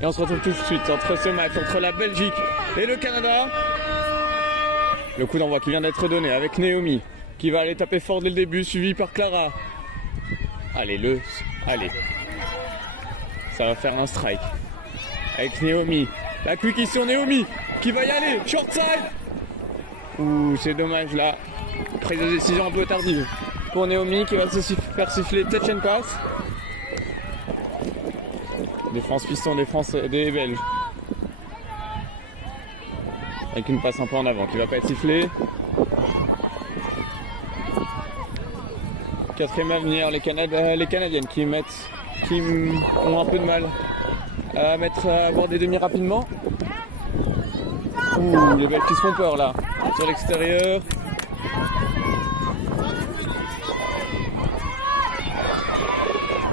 Et on se retrouve tout de suite entre ce match, entre la Belgique et le Canada. Le coup d'envoi qui vient d'être donné avec Naomi qui va aller taper fort dès le début, suivi par Clara. Allez, allez. Ça va faire un strike. Avec Naomi. La quickie sur Naomi qui va y aller. Short side. Ouh, c'est dommage là. Prise de décision un peu tardive pour Naomi qui va se faire siffler touch and pass. Défense piston, défense des Belges. Avec une passe un peu en avant qui va pas être sifflée. Quatrième à venir, les Canadiennes qui ont un peu de mal à avoir des demi rapidement. Ouh, les Belges qui se font peur là, sur l'extérieur.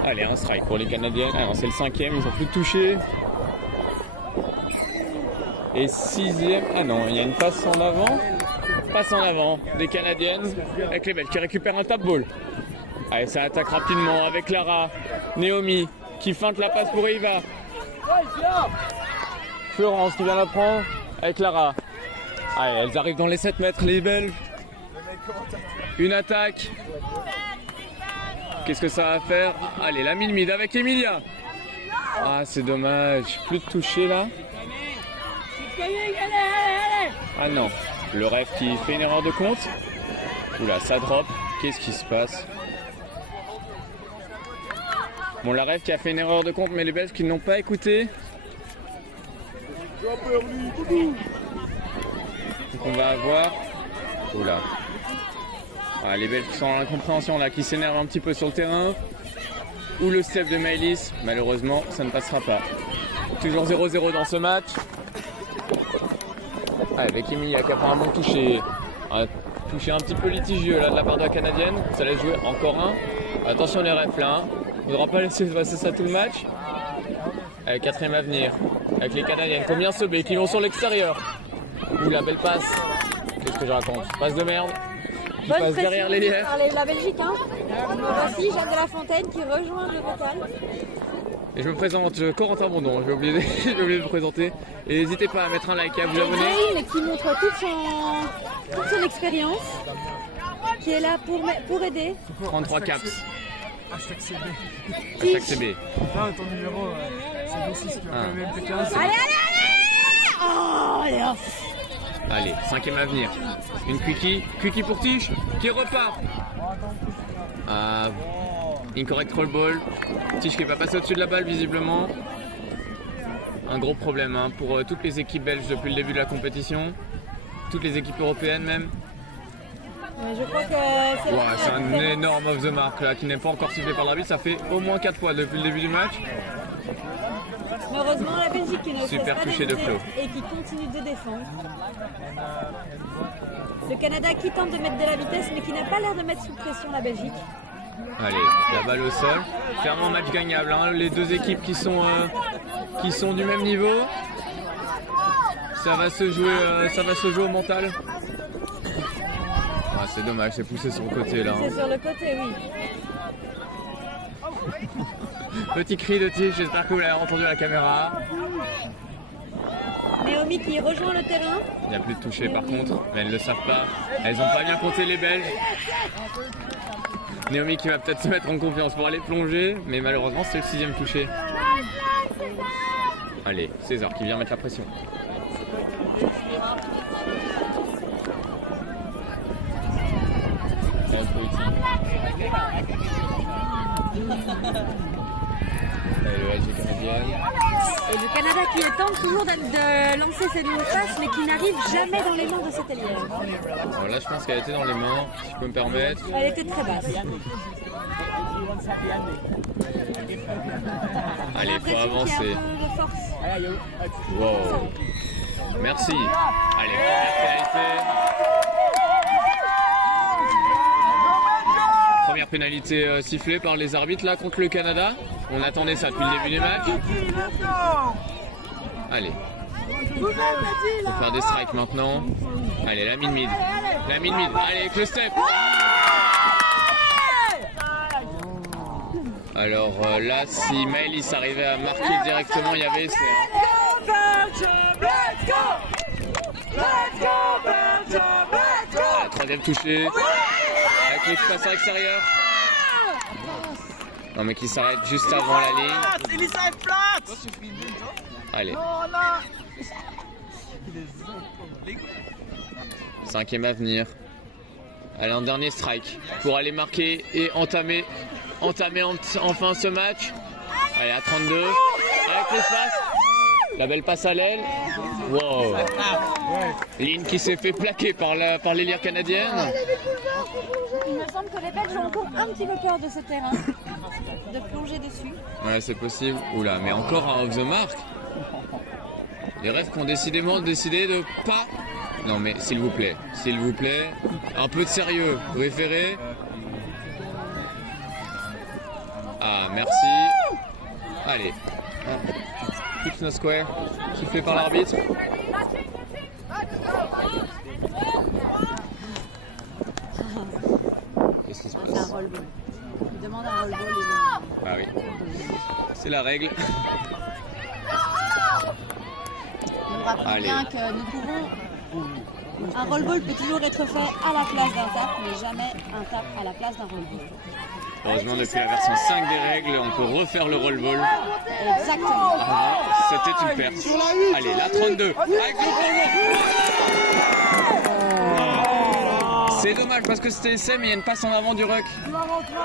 Allez, un strike pour les Canadiennes. Alors c'est le 5e, ils ont plus de toucher. Et 6e, ah non, il y a une passe en avant. Passe en avant des Canadiennes avec les Belges qui récupèrent un tap ball. Allez, ça attaque rapidement avec Clara. Naomi qui feinte la passe pour Eva. Florence qui vient la prendre avec Clara. Allez, elles arrivent dans les 7 mètres, les Belges. Une attaque. Qu'est-ce que ça va faire? Allez, la mid avec Emilia. Ah, c'est dommage. Plus de toucher là. Ah non. Le ref qui fait une erreur de compte. Oula, ça drop. Qu'est-ce qui se passe? Bon, la ref qui a fait une erreur de compte, mais les Belges qui n'ont pas écouté. Donc on va avoir. Oula. Ah, les Belges qui sont en incompréhension là, qui s'énervent un petit peu sur le terrain. Ou le step de Maëlys. Malheureusement, ça ne passera pas. Toujours 0-0 dans ce match. Ah, avec Emilia qui a apparemment touché un petit peu litigieux là, de la part de la Canadienne. Ça laisse jouer encore un. Attention les refs là. Il ne faudra pas laisser passer ça tout le match. Avec 4e à venir. Avec les Canadiennes. Combien se B qui vont sur l'extérieur. Ouh, la belle passe. Qu'est-ce que je raconte? Passe de merde. Qui passe derrière les lièvres. La Belgique, hein. Voici Jeanne de la Fontaine qui rejoint le vocal. Et je me présente Corentin Bondon, j'ai oublié de me présenter. Et n'hésitez pas à mettre un like et à vous abonner. Mais qui montre toute son expérience, qui est là pour aider. 33 caps. Hashtag CB. Hashtag CB. Là, ton numéro, c'est B6 qui va même péter un. Allez. Oh, allez, hop. Allez, 5e à venir. Une quickie pour Tish, qui repart. Ah, incorrect roll ball. Tish qui va passer au-dessus de la balle visiblement. Un gros problème hein, pour toutes les équipes belges depuis le début de la compétition. Toutes les équipes européennes même. Je crois que c'est un énorme off the mark là qui n'est pas encore sifflé par l'arbitre. Ça fait au moins 4 fois depuis le début du match. Heureusement la Belgique qui ne super cesse pas touché de d'élever Flo. et qui continue de défendre. Le Canada qui tente de mettre de la vitesse mais qui n'a pas l'air de mettre sous pression la Belgique. Allez, la balle au sol. Clairement match gagnable. Hein. Les deux équipes qui sont du même niveau. Ça va se jouer au mental. Ah, c'est dommage, c'est poussé sur le côté là. C'est sur le côté, oui. Petit cri de Tish, j'espère que vous l'avez entendu à la caméra. Naomi qui rejoint le terrain. Il n'y a plus de toucher par contre, mais elles ne le savent pas. Elles n'ont pas bien compté les Belges. Naomi qui va peut-être se mettre en confiance pour aller plonger, mais malheureusement c'est le 6e touché. Allez, César qui vient mettre la pression. Allez, le LG canadienne. Et le Canada qui tente toujours de lancer cette longue passe mais qui n'arrive jamais dans les mains de cette ailière. Alors là je pense qu'elle était dans les mains, si je peux me permettre. Elle était très basse. Allez, il faut avancer. Qu'il y a un peu de force. Wow. Merci. Allez, première pénalité. Première pénalité sifflée par les arbitres là contre le Canada. On attendait ça depuis le début du match. Allez. Faut faire des strikes maintenant. Allez, la mid-mid. La mid-mid. Allez, avec le step. Alors là, si Maëlys arrivait à marquer directement, il y avait essai. La troisième touchée. Avec l'espace à l'extérieur. Non mais qui s'arrête juste avant la ligne. Allez. Cinquième à venir. Allez, un dernier strike pour aller marquer et entamer enfin ce match. Allez, à 32. Avec l'espace. La belle passe à l'aile. Wow. Ligne qui s'est fait plaquer par l'ailière canadienne. Il me semble que les Belges ont encore un petit peu peur de ce terrain, de plonger dessus. Ouais, c'est possible. Oula, mais encore un off the mark. Les refs qui ont décidément décidé de pas... Non mais s'il vous plaît, un peu de sérieux, référé. Ah, merci. Allez. Keeps no square, sifflé par l'arbitre. Qu'est-ce qui se C'est un passe? roll-ball. Il demande un roll-ball. Ah oui, c'est la règle. Nous rappelons bien que nous pouvons... Un roll-ball peut toujours être fait à la place d'un tap, mais jamais un tap à la place d'un roll-ball. Heureusement, depuis la version 5 des règles, on peut refaire le roll-ball. Exactement. Ah, c'était une perte. Allez, la 32. Avec c'est dommage parce que c'était essai, mais il y a une passe en avant du ruck.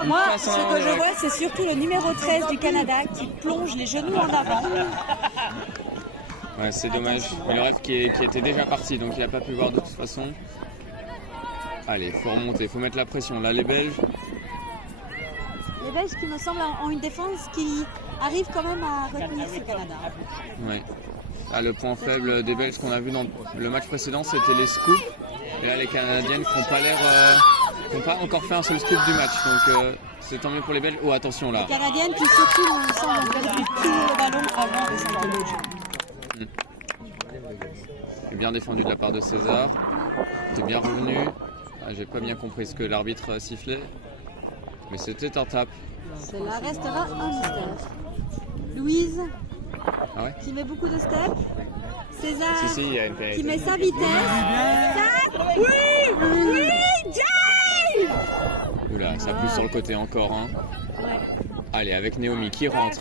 Moi, ce que je vois, c'est surtout le numéro 13 du Canada qui plonge les genoux en avant. Ouais, c'est dommage. Mais le ref qui était déjà parti, donc il n'a pas pu voir de toute façon. Allez, faut remonter, faut mettre la pression. Là, les Belges. Les Belges qui me semblent ont une défense qui arrive quand même à retenir ce Canada. Ouais. Là, le point faible des Belges qu'on a vu dans le match précédent, c'était les scoops. Et là, les Canadiennes qui n'ont pas encore fait un seul scoop du match. Donc c'est tant mieux pour les Belges. Oh, attention là. Les Canadiennes qui surtout me semblent ont perdu toujours le ballon avant de sortir le jeu. C'est bien défendu de la part de César. T'es bien revenu. Ah, j'ai pas bien compris ce que l'arbitre sifflait. Mais c'était un tap. Cela restera un mystère. Louise, Ah ouais? qui met beaucoup de steps. César, Si, il y a une pénalité. qui met sa vitesse. Tap. Oui, Jay. Oula, ça pousse sur le côté encore. Hein. Ouais. Allez, avec Naomi qui rentre.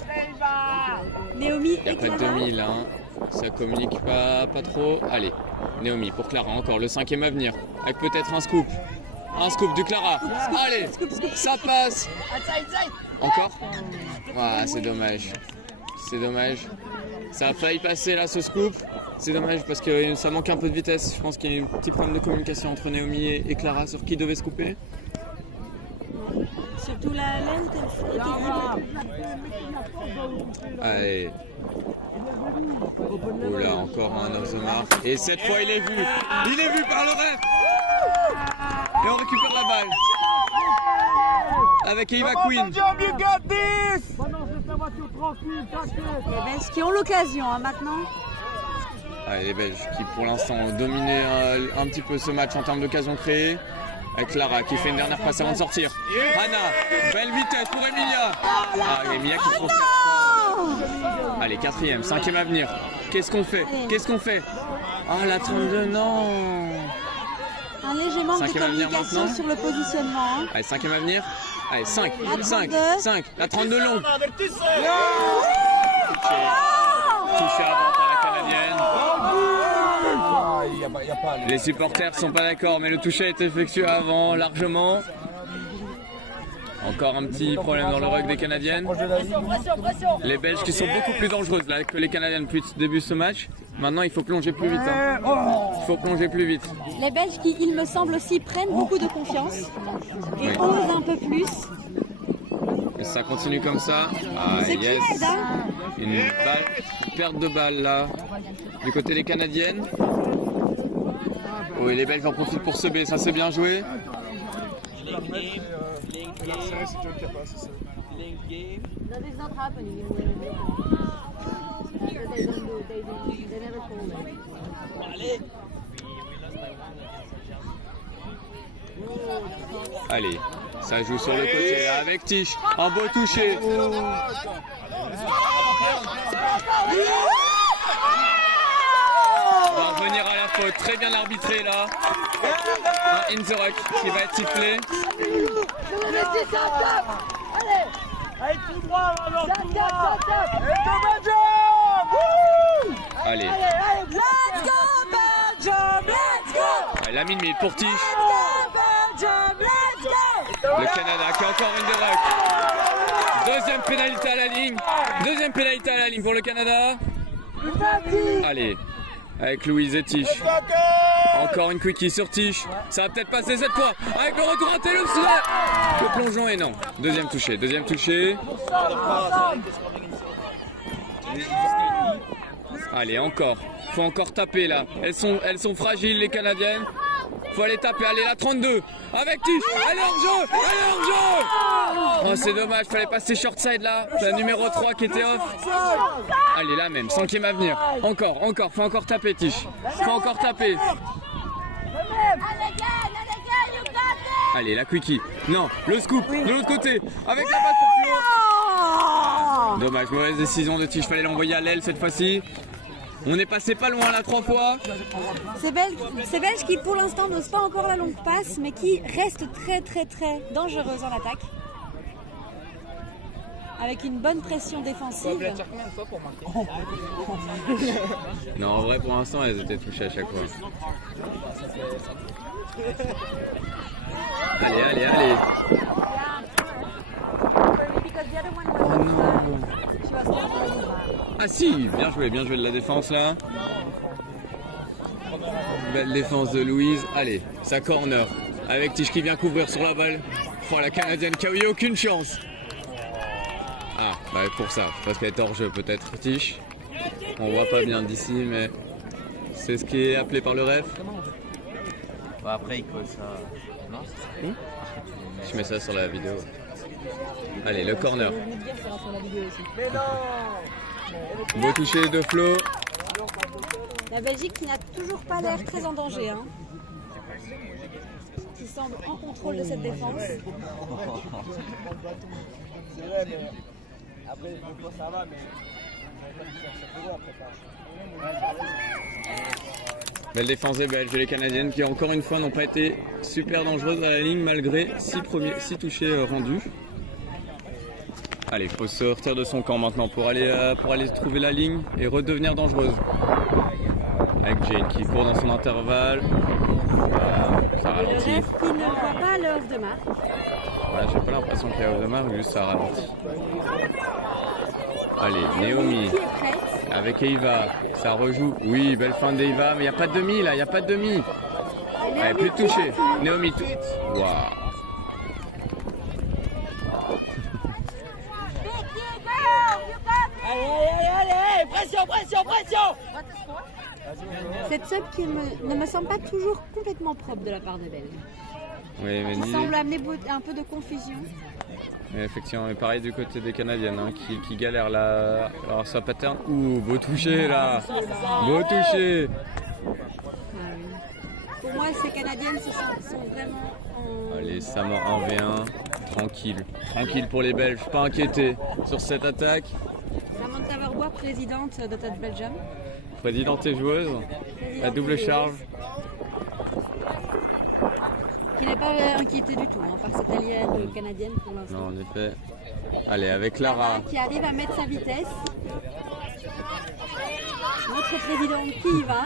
Naomi Il n'y a et pas de Clara. 2000, hein. Ça communique pas trop. Allez, Naomi pour Clara, encore le cinquième à venir. Avec peut-être un scoop. Un scoop du Clara. Allez, ça passe. Encore? Ah, c'est dommage. C'est dommage. Ça a failli passer là, ce scoop. C'est dommage parce que ça manque un peu de vitesse. Je pense qu'il y a eu un petit problème de communication entre Naomi et Clara sur qui devait scooper. Surtout la laine était libre. Allez. Oula, encore un off the mark. Et cette fois, il est vu. Il est vu par le ref. Et on récupère la balle. Avec Eva Queen. Les Belges qui ont l'occasion hein, maintenant. Allez, les Belges qui pour l'instant ont dominé un petit peu ce match en termes d'occasions créées. Avec Clara qui fait une dernière passe avant de sortir. Anna, belle vitesse pour Emilia. Ah, Emilia qui trouve. Allez, quatrième, cinquième à venir. Qu'est-ce qu'on fait? Qu'est-ce qu'on fait? Ah, la 32, non. Un léger manque de Cinquième à venir communication maintenant. sur le positionnement. Hein. Allez, cinquième à venir. Allez, 5, La 5, 32. 5. La 32 longue. Touché avant par la Canadienne. Les supporters sont pas d'accord, mais le toucher a été effectué avant, largement. Encore un petit problème dans le ruck des Canadiennes. Les Belges qui sont beaucoup plus dangereuses là, que les Canadiennes depuis le début de ce match. Maintenant, il faut plonger plus vite. Hein. Il faut plonger plus vite. Les Belges qui, il me semble aussi, prennent beaucoup de confiance et Oui. osent un peu plus. Et ça continue comme ça. Ah, C'est qui yes. aide hein? Une balle, une perte de balle là, du côté des Canadiennes. Oui, les Belges en profitent pour semer, ça c'est bien joué. That is not happening. They never call it. Allez, Ça joue sur le côté là avec Tish. Un beau toucher. On va revenir à la faute. Très bien arbitré là. Un in the rock qui va être sifflé. Allez. Let's go, Belgium! Let's go! Elle a mis une minute pour Tish. Belgium! Let's go! Le Canada qui a encore une de rock. Deuxième pénalité à la ligne. Deuxième pénalité à la ligne pour le Canada. Allez. Avec Louise et Tish. Encore une quickie sur Tish. Ça va peut-être passer cette fois. Avec le retour à Taylor. Le plongeon est non. Deuxième touché. Deuxième touché. Allez, encore. Faut encore taper là. Elles sont fragiles les Canadiennes. Faut aller taper. Allez, la 32. Avec Tish. Elle est hors jeu. Elle est hors jeu. Oh, c'est dommage. Fallait passer short side là. C'est la numéro 3 qui était off. Allez, là même. 5e à venir. Encore. Faut encore taper Tish. Faut encore taper. Allez, la quickie. Non, le scoop de l'autre côté. Avec la passe pour Flo. Dommage, mauvaise décision de Tish. Fallait l'envoyer à l'aile cette fois-ci. On est passé pas loin là 3 fois. C'est Belge qui pour l'instant n'ose pas encore la longue passe, mais qui reste très dangereuse en attaque. Avec une bonne pression défensive. Non, en vrai, pour l'instant, elles étaient touchées à chaque fois. Allez. Oh non. Ah si, bien joué de la défense là. Belle défense de Louise. Allez, ça corner. Avec Tish qui vient couvrir sur la balle. Oh, la Canadienne qui a eu aucune chance. Ah, bah pour ça, parce qu'elle est hors jeu peut-être Tish. On voit pas bien d'ici, mais c'est ce qui est appelé par le ref. Bah après il colle ça. Non, Je mets ça sur la vidéo. Allez, le corner. Beau toucher de Flo. La Belgique qui n'a toujours pas l'air très en danger. Hein. Qui semble en contrôle de cette défense. C'est vrai, mais après, des fois ça va, mais Belle défense des Belges et les Canadiennes qui encore une fois n'ont pas été super dangereuses à la ligne malgré 6 touchés rendus. Allez, il faut sortir de son camp maintenant pour aller trouver la ligne et redevenir dangereuse. Avec Jane qui court dans son intervalle. Ça Et le ralentit. ref qui ne voit pas le off de marque. Ouais, j'ai pas l'impression qu'il y a off de marque, juste ça ralentit. Allez, Naomi. Qui est prête? Avec Eva, ça rejoue. Oui, belle fin d'Eva, mais il n'y a pas de demi là, il n'y a pas de demi. Allez, plus de toucher. Naomi, tout. Waouh. Allez, pression. Cette sub qui ne me semble pas toujours complètement propre de la part de Belge. Oui, mais Qui semble amener un peu de confusion. mais effectivement, et pareil du côté des Canadiennes hein, qui galèrent là. Alors ça pattern. Ouh, beau toucher là. Beau toucher. Pour moi, ces Canadiennes sont vraiment en... Allez, Sam en 1v1. Tranquille pour les Belges, pas inquiétés sur cette attaque. Samantha Verbois, présidente de Touch Belgium. Présidente et joueuse, la double charge. Qui n'est pas inquiétée du tout hein, par cette alliée canadienne pour l'instant. Non, en effet. Allez, avec Lara. Qui arrive à mettre sa vitesse. Notre présidente qui y va.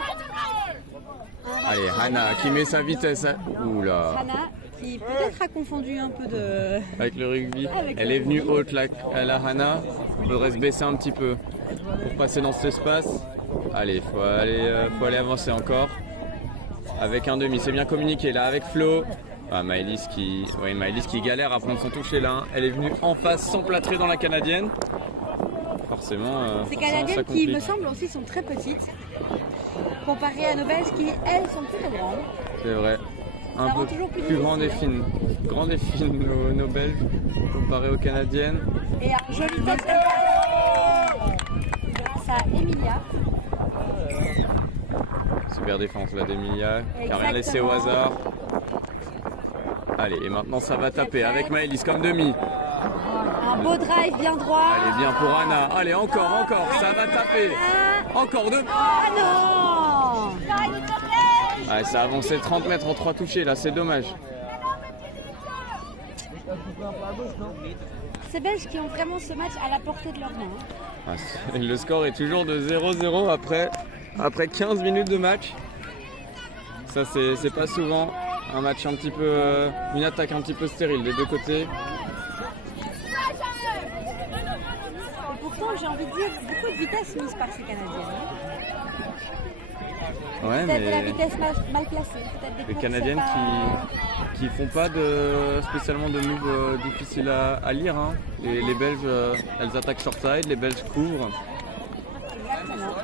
Allez, Hannah qui met sa vitesse. Oula. Hannah qui peut-être a confondu un peu de... Avec le rugby. Avec Elle le est venue rugby. haute, la Hannah. Il faudrait se baisser un petit peu pour passer dans cet espace. Allez, faut aller avancer encore. Avec un demi, c'est bien communiqué là avec Flo. Ah, Maëlys qui galère à prendre son toucher là. Elle est venue en face s'emplâtrer dans la Canadienne. Forcément, Ces ça Canadiennes qui, complique. me semble aussi, sont très petites. Comparées à nos Belges qui, elles, sont plutôt grandes. C'est vrai. Un rend peu toujours plus plus grande et difficile, fine. Grande et fine nos Belges comparé aux Canadiennes. Et un joli touch grâce à Emilia. Super défense là d'Emilia, qui n'a rien laissé au Exactement. hasard. Allez, et maintenant ça va taper avec Maëlys comme demi. Un beau drive bien droit. Allez, bien pour Anna. Allez, encore, ça va taper. Encore deux. Ah non! Allez, ça a avancé 30 mètres en 3 touchés, là, c'est dommage. Ces Belges qui ont vraiment ce match à la portée de leurs mains. Le score est toujours de 0-0 après 15 minutes de match. Ça, c'est pas souvent un match un petit peu... une attaque un petit peu stérile des deux côtés. Et pourtant, j'ai envie de dire, beaucoup de vitesse mise par ces Canadiennes. Ouais, Peut-être de la mais vitesse mal placée. Peut-être des les courses Canadiennes pas- qui font pas spécialement de moves difficiles à lire. Hein. Les Belges, elles attaquent short side, les Belges couvrent. Exactement.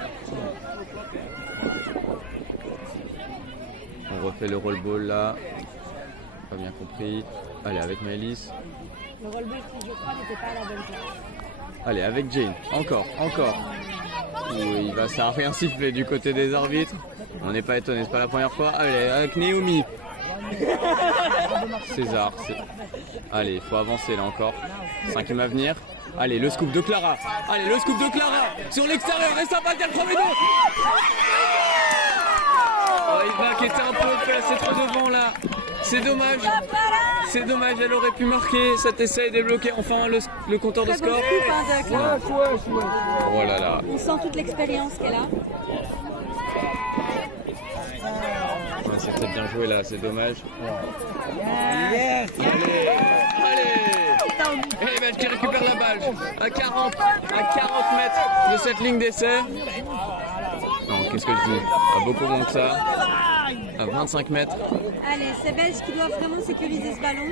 On refait le roll ball là. Pas bien compris. Allez, avec Maëlys. Le rollball qui, je crois, n'était pas à la bonne place. Allez, avec Jane. Encore. Oui, ça a rien sifflé du côté des arbitres. On n'est pas étonné, c'est pas la première fois. Allez, avec Naomi. César. Allez, il faut avancer là encore. 5e à venir. Allez, le scoop de Clara. Sur l'extérieur, et ça va, le premier dos. Oh, il va qui était un peu c'est trop devant là. C'est dommage, elle aurait pu marquer. Cet essai est débloqué enfin le compteur de Très beau score. scoop, hein, de Clara. Oh là là. On sent toute l'expérience qu'elle a. Ouais, c'est peut-être bien joué là, c'est dommage. Yes. Allez. Et les Belges qui récupèrent la balle à 40 mètres de cette ligne d'essai. Non, qu'est-ce que je dis? Pas beaucoup moins que ça. À 25 mètres. Allez, ces Belges qui doivent vraiment sécuriser ce ballon.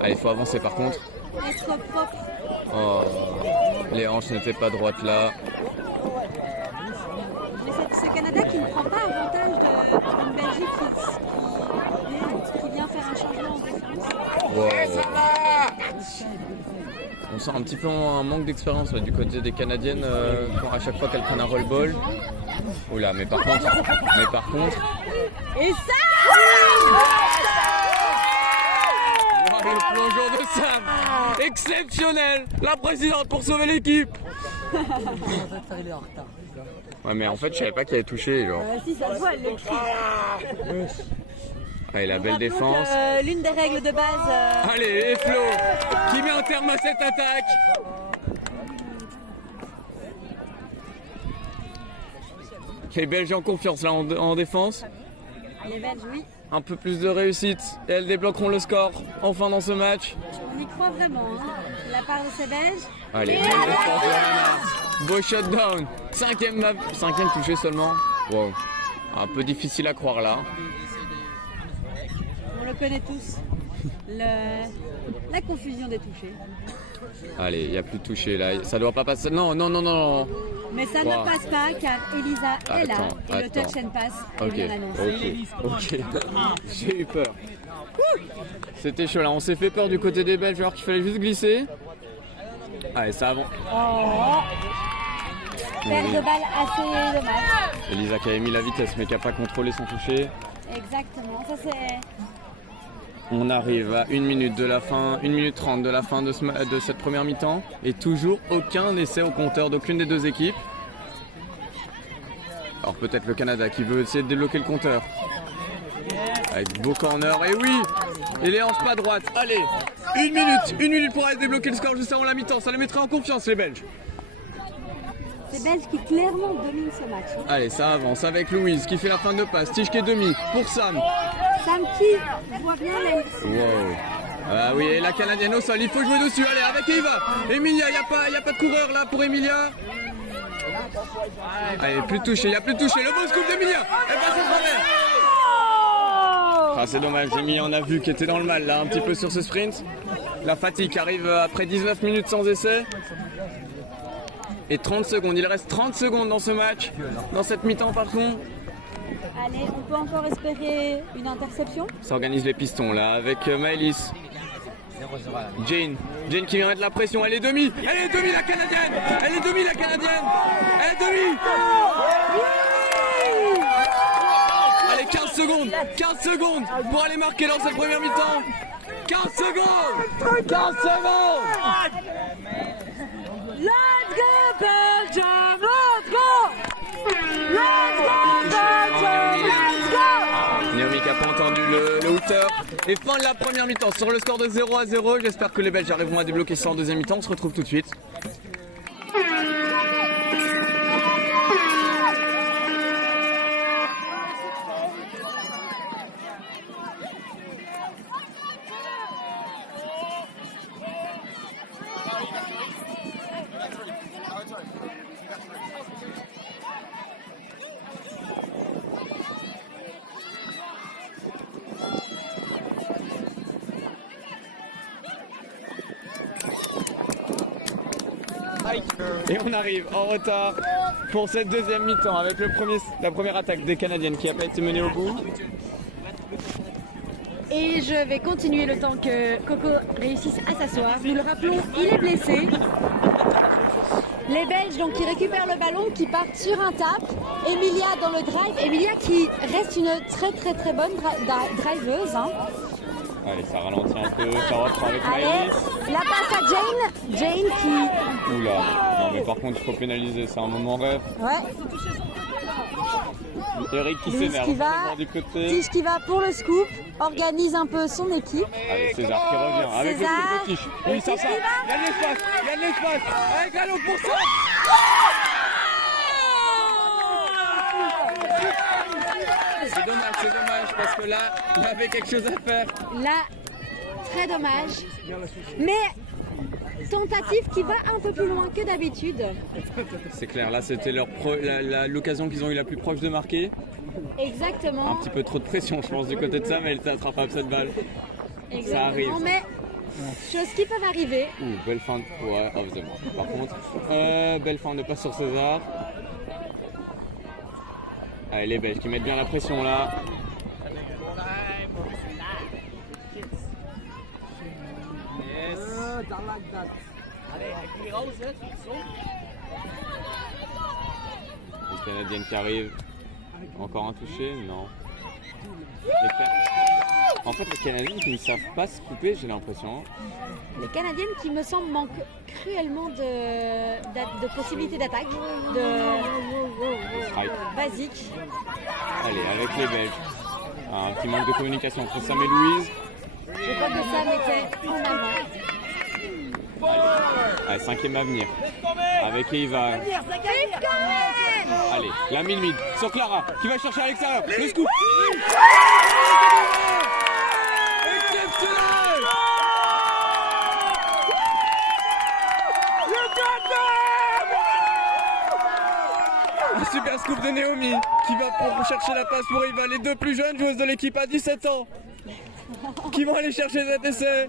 Allez, il faut avancer par contre. Être propre. Oh, les hanches n'étaient pas droites là. Mais c'est ce Canada qui ne prend pas avantage d'une Belgique qui vient faire un changement en défense. Wow. On sent un petit peu un manque d'expérience du côté des Canadiennes à chaque fois qu'elles prennent un roll ball. Oula, mais par contre. Et ça! Oh, le plongeon de Sam, exceptionnel, la présidente pour sauver l'équipe. Ouais, mais en fait je savais pas qu'il avait touché genre. Si ça se voit, elle le crie. Allez, la belle défense. L'une des règles de base. Allez, et Flo qui met un terme à cette attaque. Les Belges en confiance là en défense. Les Belges, oui. Un peu plus de réussite et elles débloqueront le score enfin dans ce match. On y croit vraiment, hein, de la part de ces Belges. Allez, beau shutdown. 5e touché seulement. Wow. Un peu difficile à croire là. On le connaît tous. La confusion des touchés. Allez, il n'y a plus de touché là. Ça doit pas passer. Non. Mais ça ne passe pas car Elisa est là et le touch and pass est bien annoncé. Ok. J'ai eu peur. C'était chaud là. On s'est fait peur du côté des Belges alors qu'il fallait juste glisser. Allez, ça avance. Perte de balle assez dommage. Elisa qui avait mis la vitesse mais qui n'a pas contrôlé son toucher. Exactement. Ça c'est. On arrive à 1 minute de la fin, 1 minute 30 de la fin de cette première mi-temps et toujours aucun essai au compteur d'aucune des deux équipes. Alors peut-être le Canada qui veut essayer de débloquer le compteur. Avec beau corner, et oui! Et les hanches pas droites, allez! 1 minute pour aller débloquer le score juste avant la mi-temps, ça les mettrait en confiance les Belges. C'est Belges qui clairement dominent ce match. Allez, ça avance avec Louise qui fait la fin de passe, Tige qui est demi pour Sam. Sam qui voit bien l'aile. Wow. Ah oui, et la Canadienne au sol, il faut jouer dessus. Allez, avec Eva. Emilia, il n'y a pas de coureur là pour Emilia. Allez, plus de toucher, il n'y a plus de toucher. Le beau scoop d'Emilia. Elle passe au travers. Ah, c'est dommage, Emilia, on a vu qu'elle était dans le mal là, un petit peu sur ce sprint. La fatigue arrive après 19 minutes sans essai. Et 30 secondes, il reste 30 secondes dans ce match. Dans cette mi-temps par contre. Allez, on peut encore espérer une interception. S'organise les pistons là avec Maëlys. Jane qui vient mettre la pression, elle est demi la Canadienne. Elle est demi. Allez, 15 secondes. secondes. 15 secondes pour aller marquer dans cette première mi-temps. 15 secondes. 15 secondes. Let's go Belgium! Let's go! Let's go Belgium! Let's go! Naomi qui n'a pas entendu le hooter. Et fin de la première mi-temps sur le score de 0-0. J'espère que les Belges arriveront à débloquer ça en deuxième mi-temps. On se retrouve tout de suite. Et on arrive en retard pour cette deuxième mi-temps avec la première attaque des Canadiennes qui n'a pas été menée au bout. Et je vais continuer le temps que Coco réussisse à s'asseoir. Nous le rappelons, il est blessé. Les Belges donc qui récupèrent le ballon, qui partent sur un tap. Emilia dans le drive. Emilia qui reste une très bonne driveuse. Hein. Allez, ça ralentit un peu, ça reprend avec Allez, Maëlys. la passe à Jane. Jane qui... Oula, non mais par contre il faut pénaliser, c'est un moment rêve. Ouais. Eric qui Louise s'énerve qui va, du côté. Tige qui va pour le scoop, organise un peu son équipe. Allez, César qui revient avec le César. scoop de Tige. Oui, ça Tige part. qui va. Il y a de l'espace, il y a de l'espace. Avec la longue pour ça. C'est dommage parce que là, il avait quelque chose à faire. Là, très dommage. Mais tentative qui va un peu plus loin que d'habitude. C'est clair, là c'était l'occasion qu'ils ont eu la plus proche de marquer. Exactement. Un petit peu trop de pression, je pense, du côté de ça, mais elle était attrapable cette balle. Exactement. Ça arrive. Mais choses qui peuvent arriver. Ouh, belle fin de... Ouais, c'est bon. Par contre, belle fin de passe sur César. Allez, les Belges qui mettent bien la pression là. Les Canadiennes qui arrivent. Encore un touché? Non. En fait, les Canadiennes qui ne savent pas se couper, j'ai l'impression. Les Canadiennes qui me semblent manquent cruellement de possibilités d'attaque, de Strike. basique. Allez, avec les Belges. Un petit manque de communication entre Sam et Louise. Je crois que ça mettait en avant. Allez, cinquième à venir. Avec Eva. Allez, la mid sur Clara qui va chercher à l'extérieur. Le scoop. Exceptionnel. Un super scoop de Naomi qui va pour chercher la passe pour Eva. Les deux plus jeunes joueuses de l'équipe à 17 ans qui vont aller chercher cet essai.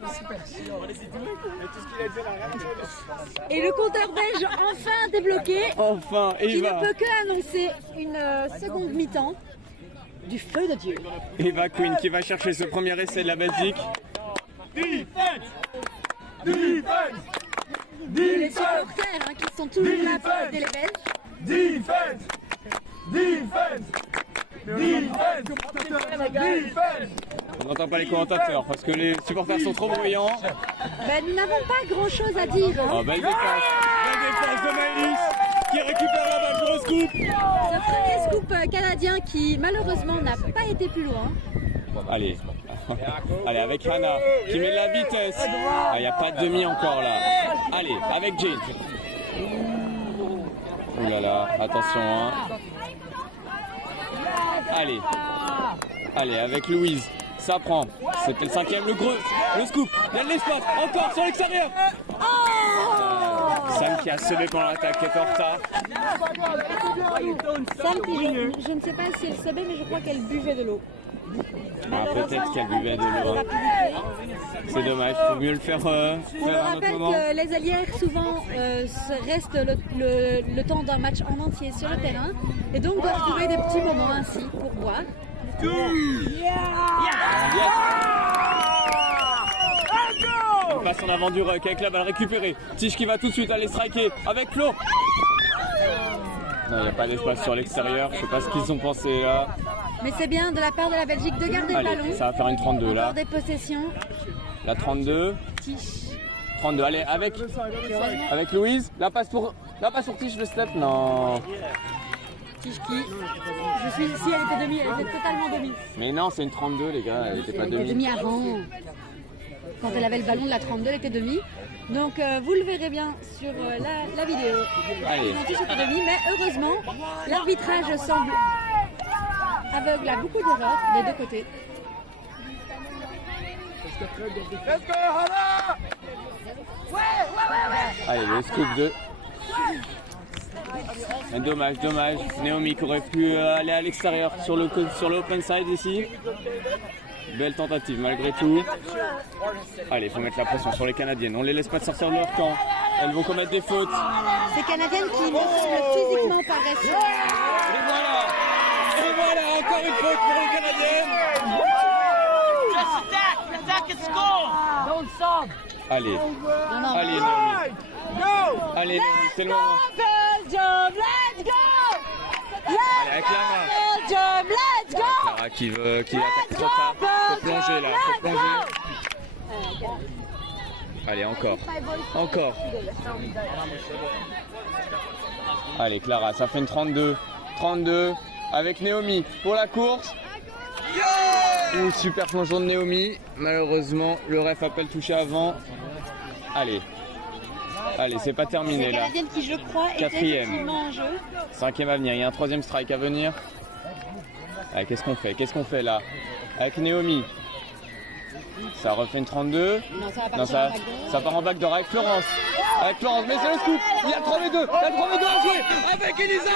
Et le compteur belge enfin débloqué. Enfin, Qui Eva. ne peut que annoncer une seconde mi-temps du feu de Dieu. Eva Queen qui va chercher ce premier essai de la Belgique. Et les supporters qui sont toujours là pour aider les Belges. On n'entend pas les commentateurs parce que les supporters sont trop bruyants. Ben, nous n'avons pas grand-chose à dire. Hein. Oh, belle défense de Maëlys qui récupère la balle pour le scoop. Ce premier scoop canadien qui malheureusement n'a pas été plus loin. Allez, allez avec Hannah qui met de la vitesse. Il n'y a pas de demi encore là. Allez, avec Jane. Ouh là là, attention hein. Allez, allez avec Louise. Ça prend. C'était le cinquième, le scoop. Il y a de l'espace. Encore sur l'extérieur. Sam qui a semé pendant l'attaque, qui est en retard. Sam qui, je ne sais pas si elle savait, mais je crois qu'elle buvait de l'eau. Ah, peut-être qu'elle buvait de l'eau. C'est dommage, il faut mieux le faire, On faire le à un autre rappelle moment. que les allières souvent restent le temps d'un match en entier sur le terrain et donc doivent trouver des petits moments ainsi pour boire. On passe en avant du ruck avec la balle récupérée. Tige qui va tout de suite aller striker avec Flo. Non, il n'y a pas d'espace sur l'extérieur. Je sais pas ce qu'ils ont pensé là. Mais c'est bien de la part de la Belgique de garder le ballon. Allez, ça va faire une 32 là. Encore des possessions. La 32. Tiche. 32, allez, avec Louise. La passe pour Tiche, le step. Non. Tiche qui. Je suis ici, elle était demi, elle était totalement demi. Mais non, c'est une 32 les gars, elle était pas Elle était demi. demi avant. Quand elle avait le ballon de la 32, elle était demi. Donc vous le verrez bien sur la vidéo. Allez. Non, Tiche était demi, mais heureusement, l'arbitrage semble aveugle à beaucoup d'erreurs des deux côtés. Allez, le scoop 2. Dommage. Naomi qui aurait pu aller à l'extérieur sur le open side ici. Belle tentative malgré tout. Allez, il faut mettre la pression sur les Canadiennes. On les laisse pas sortir de leur camp. Elles vont commettre des fautes. Ces Canadiennes qui me semblent physiquement paresseuses. Et voilà, encore une faute pour les Canadiennes. Allez, allez Naomi. Allez Naomi, c'est le moment. Belgium, let's go! Allez, avec la main. Belgium, let's go! Clara qui attaque trop tard. Faut plonger là, faut plonger. Allez, encore. Allez Clara, ça fait une 32. 32 avec Naomi pour la course. Ouh, super plongeon de Naomi. Malheureusement, le ref a pas le touché avant. Allez, c'est pas terminé là. Canadienne qui, je crois, était effectivement en jeu. 5e à venir, il y a un 3e strike à venir. Allez, qu'est-ce qu'on fait là avec Naomi? Ça refait une 32. Non, ça part en backdoor avec Florence. Mais c'est le scoop. Il y a 3v2. à jouer avec Elisa.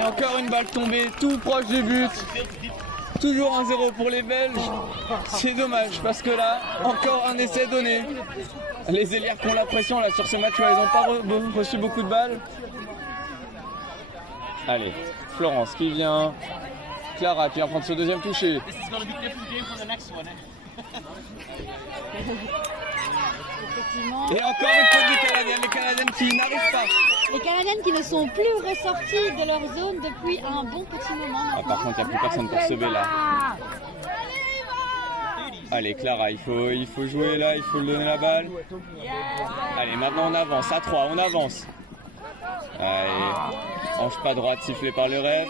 Et encore une balle tombée tout proche du but. Toujours 1-0 pour les Belges. C'est dommage parce que là, encore un essai donné. Les Hélières qui ont la pression là sur ce match, ils n'ont pas reçu beaucoup de balles. Allez, Florence qui vient. Clara qui va prendre ce deuxième toucher. Effectivement. Et encore une faute des Canadiennes, les Canadiennes qui n'arrivent pas. Les Canadiennes qui ne sont plus ressorties de leur zone depuis un bon petit moment maintenant. Par contre, il n'y a plus personne pour sauver là. Allez Clara, il faut jouer là, il faut lui donner la balle. Allez, maintenant on avance, à 3, on avance. Allez, hanche pas droite sifflée par le ref.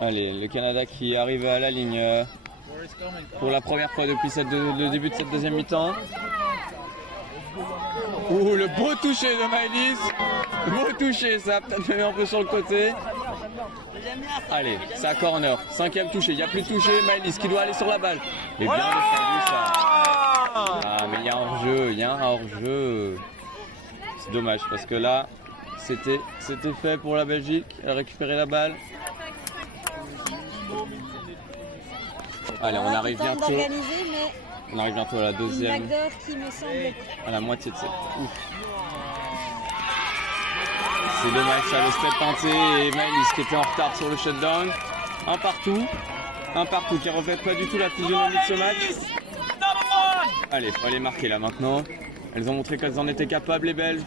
Allez, le Canada qui arrive à la ligne pour la première fois depuis le début de cette deuxième mi-temps. Ouh, le beau toucher de Maëlys. Beau toucher, ça a peut-être mis un peu sur le côté. Allez, c'est à corner. 5e touché, il n'y a plus de touché. Maëlys qui doit aller sur la balle. Et bien défendu ça. Ah, mais il y a un hors-jeu. C'est dommage parce que là, c'était fait pour la Belgique. Elle a récupéré la balle. Allez, on arrive bientôt. On arrive bientôt à la deuxième. Backdoor qui me semble. À la moitié de cette. Ouf. C'est dommage ça, le step tenté et Maëlys qui était en retard sur le shutdown. Un partout qui ne reflète pas du tout la physionomie de ce match. Allez, faut aller marquer là maintenant. Elles ont montré qu'elles en étaient capables les Belges.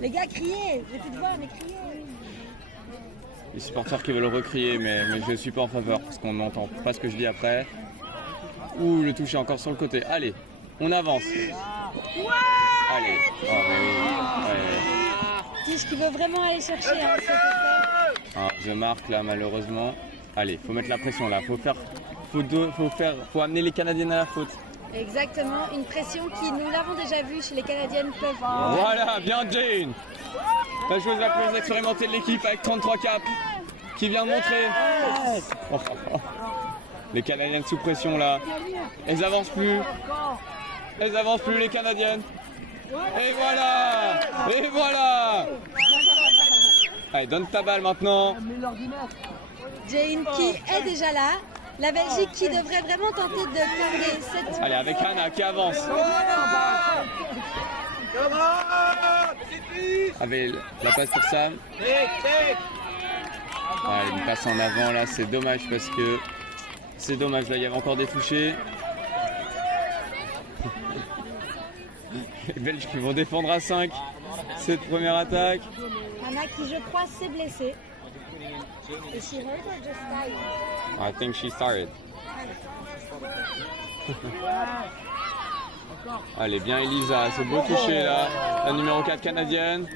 Les gars, criez, j'ai fait de voir, mais criez. Les supporters qui veulent recrier, mais je ne suis pas en faveur parce qu'on n'entend pas ce que je dis après. Ouh, le toucher encore sur le côté. Allez, on avance. Allez. Oh, Tiche qui veut vraiment aller chercher cet effet. Je marque là malheureusement. Allez, faut mettre la pression là. Faut amener les Canadiennes à la faute. Exactement, une pression qui, nous l'avons déjà vu chez les Canadiennes, peuvent... Voilà, bien Jane. La joueuse la plus expérimentée de l'équipe avec 33 caps qui vient de montrer. Les Canadiennes sous pression là. Elles avancent plus les Canadiennes. Et voilà. Allez, donne ta balle maintenant. Jane qui est déjà là. La Belgique qui devrait vraiment tenter de garder cette... Allez, avec Anna qui avance. Avec la passe pour Sam. Une passe en avant là, c'est dommage parce que c'est dommage là, il y avait encore des touchés. Les Belges qui vont défendre à 5 cette première attaque. Anna qui je crois s'est blessée. Is she hurt or just tired? I think she started. Allez, bien Elisa, c'est beau toucher là. La numéro 4 canadienne.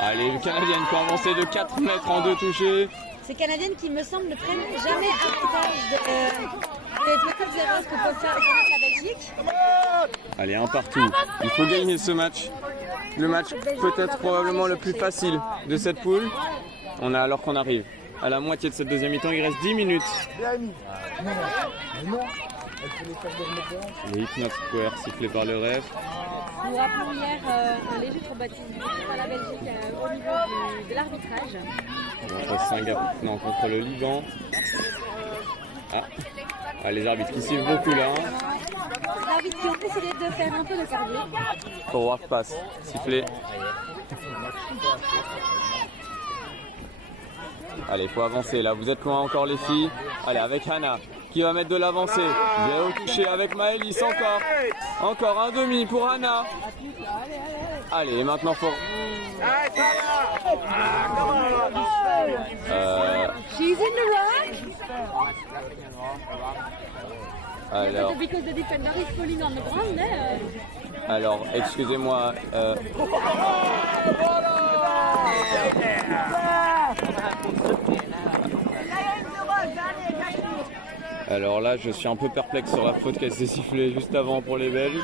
Allez, les Canadiennes qui ont avancé de 4 mètres en 2 touchés. Ces Canadiennes qui me semblent ne prennent jamais avantage des petites erreurs que peut faire la Belgique. Allez, un partout. Il faut gagner ce match. Le match peut-être probablement le plus facile de cette poule. Alors qu'on arrive à la moitié de cette deuxième mi-temps, il reste 10 minutes. Le hit not square sifflé par le ref. Nous rappelons hier un léger traumatisme par la Belgique au niveau de l'arbitrage. Contre le Liban. Les arbitres qui sifflent beaucoup là. Les arbitres qui ont décidé de faire un peu de cardio. Forward pass, sifflé. Allez, il faut avancer là. Vous êtes loin encore les filles. Allez, avec Hannah qui va mettre de l'avancée. Bien au toucher avec Maëlys encore. Encore un demi pour Hannah. Allez, maintenant faut... She's in the rock. Alors, Because the defender is falling on the ground, alors excusez-moi. Alors là, je suis un peu perplexe sur la faute qu'elle s'est sifflée juste avant pour les Belges.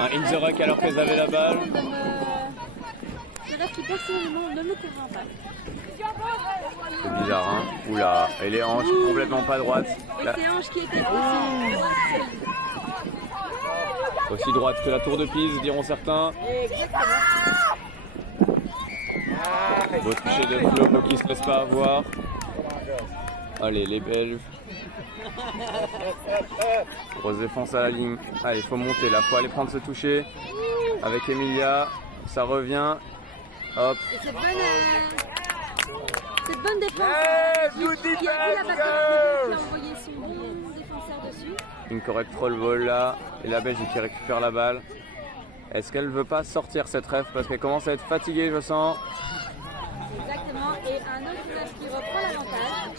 Un in the ruck alors qu'elles avaient la balle. C'est-à-dire qui personnellement ne me convainc pas. C'est bizarre, hein. Oula, et les hanches complètement pas droites. Et ces hanches qui étaient Aussi droite que la tour de Pise, diront certains. Beau toucher de Flo qui se laisse pas avoir. Allez, les Belges. Grosse défense à la ligne. Allez, faut monter là, faut aller prendre ce toucher. Avec Emilia, ça revient. Hop. Et cette bonne défense qui a vu la balle qui a envoyé son bon défenseur dessus. Une correcte roll ball là. Et la Belge qui récupère la balle. Est-ce qu'elle veut pas sortir cette ref parce qu'elle commence à être fatiguée, je sens. Exactement. Et un autre match qui reprend l'avantage.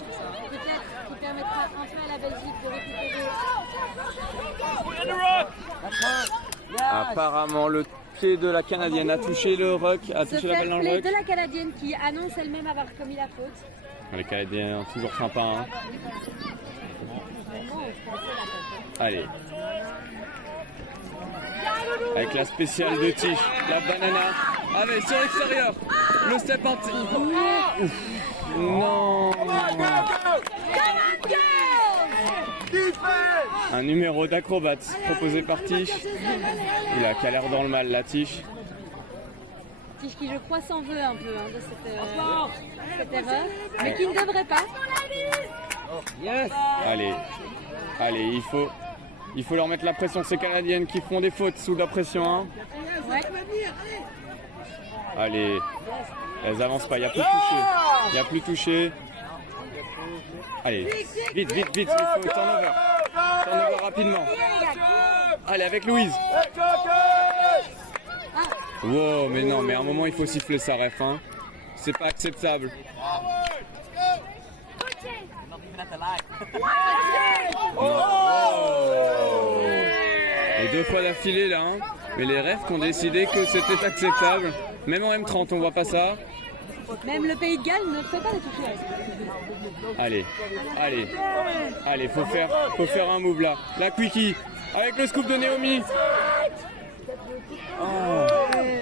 Peut-être qui permettra enfin à la Belgique de récupérer. Apparemment, le pied de la Canadienne a touché le ruck, a touché la balle dans le ruck. De la Canadienne qui annonce elle-même avoir commis la faute. Les Canadiens toujours sympas. Hein. Allez. Avec la spéciale de Tish, la banana. Allez, sur l'extérieur. Le step non. Un numéro d'acrobate proposé par Tish. Il a qu'à l'air dans le mal, la Tish. Tish qui, je crois, s'en veut un peu de cette erreur, mais qui ne devrait pas. Allez, il faut leur mettre la pression, ces Canadiennes qui font des fautes sous la pression. Hein. Ouais. Allez, elles avancent pas, il n'y a plus de toucher. Allez, vite, il faut turnover rapidement. Allez, avec Louise. Wow, mais non, mais à un moment il faut siffler ça, ref. Hein. C'est pas acceptable. Et 2 fois d'affilée là, hein. Mais les refs qui ont décidé que c'était acceptable. Même en M30, on voit pas ça. Même le Pays de Galles ne fait pas de toucher. Allez, faut faire un move là. La quickie avec le scoop de Naomi.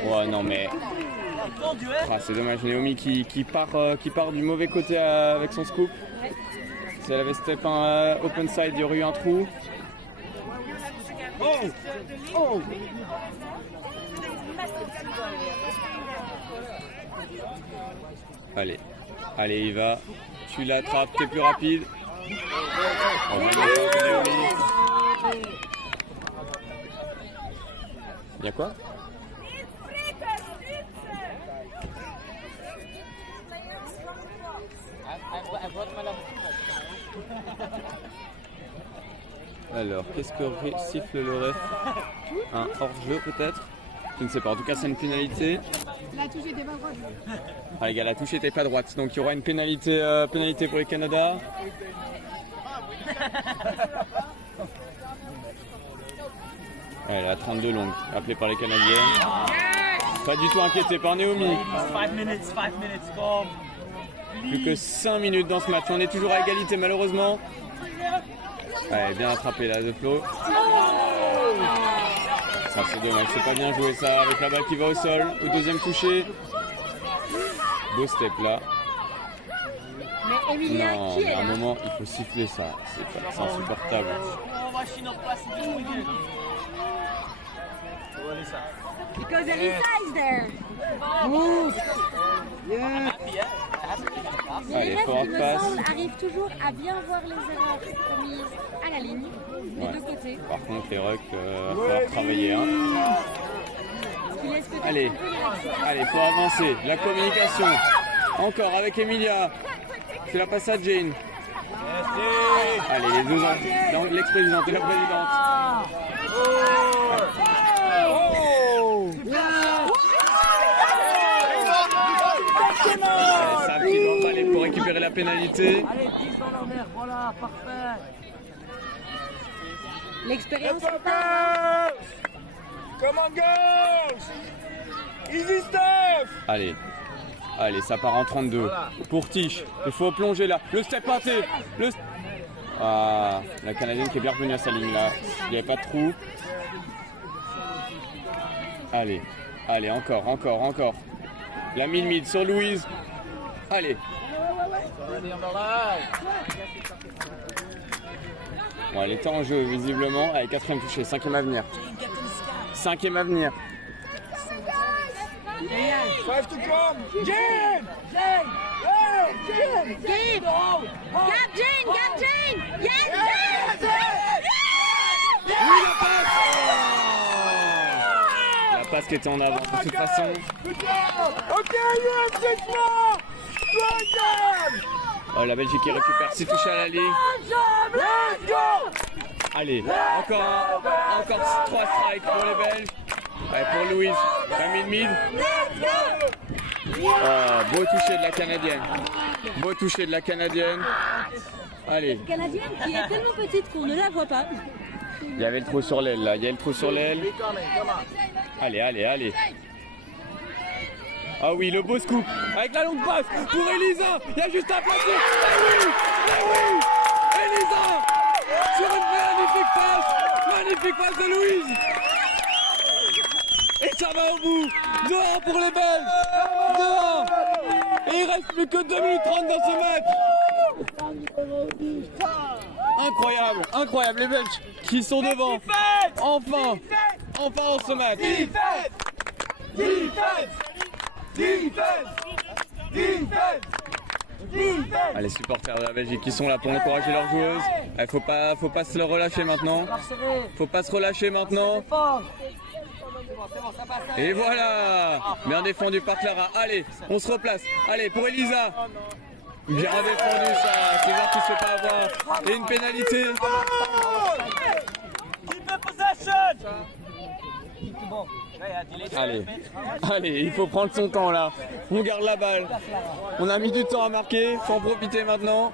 Ouais, non mais c'est dommage, Naomi qui part du mauvais côté avec son scoop. Si elle avait step un open side, il y aurait eu un trou. Allez, il va. Tu l'attrapes, t'es plus rapide. Il y a quoi? Alors, qu'est-ce que siffle le ref? Un hors-jeu peut-être? Je ne sais pas, en tout cas c'est une pénalité. La touche était pas droite. Ah les gars, la touche était pas droite, donc il y aura une pénalité, pénalité pour le Canada. Ouais, la 32 longue, appelée par les Canadiennes. Pas du tout inquiété par Naomi. 5 minutes, boom. Plus que 5 minutes dans ce match, on est toujours à égalité malheureusement. Ouais, bien attrapé là de Flo. Ça c'est dommage, c'est pas bien joué ça avec la balle qui va au sol, au deuxième toucher. Beau step là. Mais Emilia, Non, qui mais est à un là? moment il faut siffler ça, c'est insupportable. Because Elisa is there. Mais Allez, les refs, forward il me pass. semble, arrivent toujours à bien voir les erreurs commises à la ligne, des Ouais. deux côtés. Par contre les rucks, va falloir travailler. Hein. Qui laisse peut-être Allez, un peu les refs. allez, faut avancer. La communication. Encore avec Emilia. C'est la passe à Jane. Allez, les deux donc l'ex-présidente et la présidente. Allez, ça qui doit pas aller pour récupérer la pénalité. Allez, 10 dans leur mère, voilà, parfait. L'expérience Come on, girls! Easy stuff! Allez, allez, ça part en 32. Pour Tish, il faut plonger là. Le step pâté. Ah, la Canadienne qui est bien revenue à sa ligne là. Il n'y avait pas de trou. Allez, allez, encore, encore, encore. La mid-mid sur Louise. Allez. Bon, elle était en jeu visiblement. Allez, quatrième touché, cinquième à venir. Cinquième à venir. 5 to come! Jane! Jane! Oh, Jane! Jane! Oh, Gap Jane! Gap Jane! Yes! Oui, la passe. La passe qui était en avant de toute façon. good job! Okay, you have 6 more! Good job! Oh, la Belgique qui récupère 6 touches à la ligne. Good job! Let's go! Allez, encore 3 strikes pour les Belges. Allez, pour Louise, la mid-mid. Oh, beau toucher de la Canadienne. Beau toucher de la Canadienne. Allez, Canadienne qui est tellement petite qu'on ne la voit pas. il y avait le trou sur l'aile là, il y a le trou sur l'aile. Allez, allez, allez. Ah oui, le beau scoop avec la longue passe pour Elisa. Il y a juste à placer. Eh oui, eh oui, Elisa sur une magnifique passe de Louise. Et ça va au bout. 2-1 pour les Belges. 2-1. Et il reste plus que 2 minutes 30 dans ce match. Incroyable, incroyable les Belges qui sont devant. Enfin dans ce match. Ah, les supporters de la Belgique qui sont là pour encourager leurs joueuses. Faut pas se relâcher maintenant. Faut pas se relâcher maintenant. Et voilà, bien défendu par Clara. Allez, on se replace. Allez, pour Elisa. Bien défendu ça. César qui se fait pas avoir. Et une pénalité. Allez, allez, il faut prendre son temps là. On garde la balle. On a mis du temps à marquer, faut en profiter maintenant.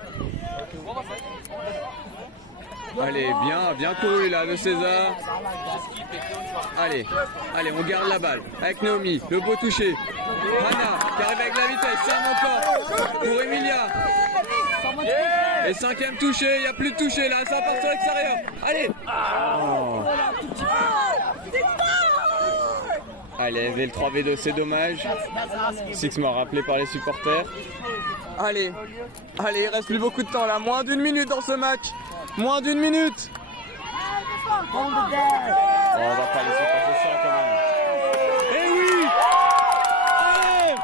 Allez, bien couru là de César. Allez, allez, on garde la balle. Avec Naomi, le beau toucher. Hannah qui arrive avec la vitesse, serre encore. Pour Emilia. Et cinquième touché, il n'y a plus de touché là, ça part sur l'extérieur. Allez. Oh. Allez, le 3v2, c'est dommage. Six m'a rappelé par les supporters. Allez, allez, il reste plus beaucoup de temps là. Moins d'1 minute dans ce match. Moins d'1 minute. Oh, on va pas laisser passer ça quand même. Eh oui. Allez.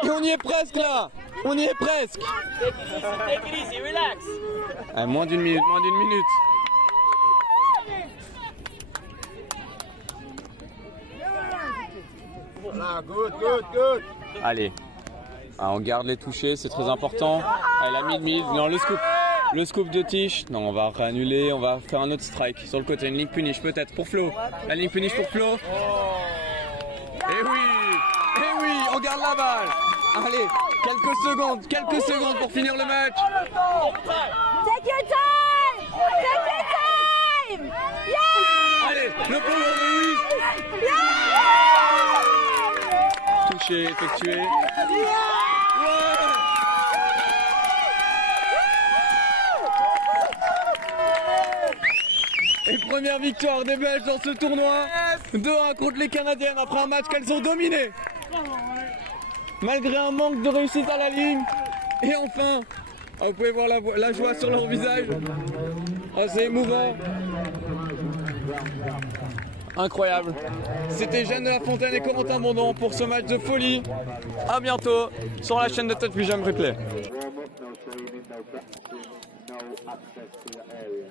Allez. Et on y est presque là. On y est presque. Take it easy, relax. Ah, moins d'1 minute, moins d'1 minute. Good. Allez, ah, on garde les touchés, c'est très important. Elle a mis une mise. Non, le scoop. Le scoop de Tish. Non, on va réannuler. On va faire un autre strike sur le côté. Une ligne punish peut-être pour Flo. La ligne punish pour Flo. Et oui. Et oui, on garde la balle. Allez, quelques secondes pour finir le match. Take your time! Take your time! Yeah! Allez, le pauvre de Louise. Touché, effectué. Et première victoire des Belges dans ce tournoi. 2-1 contre les Canadiennes après un match qu'elles ont dominé. Malgré un manque de réussite à la ligne. Et enfin, vous pouvez voir la joie sur leur visage. Oh, c'est émouvant. Incroyable. C'était Jeanne de La Fontaine et Corentin Bondon pour ce match de folie. A bientôt sur la chaîne de Touch Vision Replay. Warm up, no training, no practicing, no access to the area.